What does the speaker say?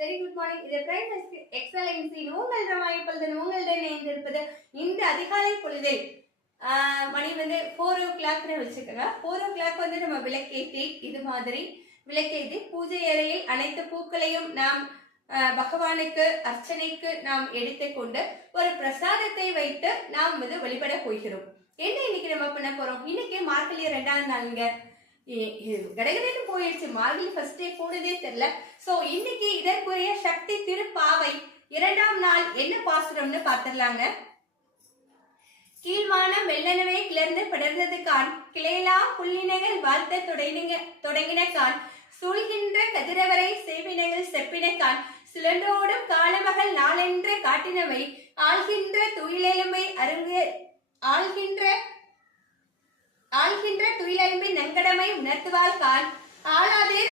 Very good morning. இது prime excellency உங்கள் ரமாயப்பொழுது உங்களுடன் இணைந்திருப்பது இந்த அதிகாலை பொழுதில் மணி வந்து 4 o'clock வச்சுக்கோங்க. 4 o'clock வந்து நம்ம விளக்கேற்றி இது மாதிரி விளக்கேற்றி பூஜை அறையில் அனைத்து பூக்களையும் நாம் பகவானுக்கு அர்ச்சனைக்கு நாம் எடுத்துக்கொண்டு ஒரு பிரசாதத்தை வைத்து நாம் வந்து வழிபட போகிறோம். என்ன இன்னைக்கு நம்ம பண்ண போறோம்? இன்னைக்கு மார்கழி 2ஆம் நாளுங்க. கடகடன்னு போயிடுச்சு. மார்கழி ஃபர்ஸ்ட் டே போனதே தெரியல. சோ இன்னைக்கு இதற்குரிய சக்தி திருப்பாவை 2ஆம் நாள் என்ன பாசுரம்னு பாத்துடலாங்க. கீழ்வானம் வெள்ளனவே கிளர்ந்து படர்ந்தது கான், கிளையலா புள்ளினங்கள் வாழ்த்த தொடங்கின கான், சூழ்கின்ற கதிரவரை சேவினங்கள் செப்பின கான், சுழண்டோடும் காலமகள் நாளென்று காட்டினவை, ஆள்கின்ற துயிலெலும்பை ஆள்கின்ற துயிலெலும்பை நங்கடமை உணர்த்துவாள் கான், ஆளாதே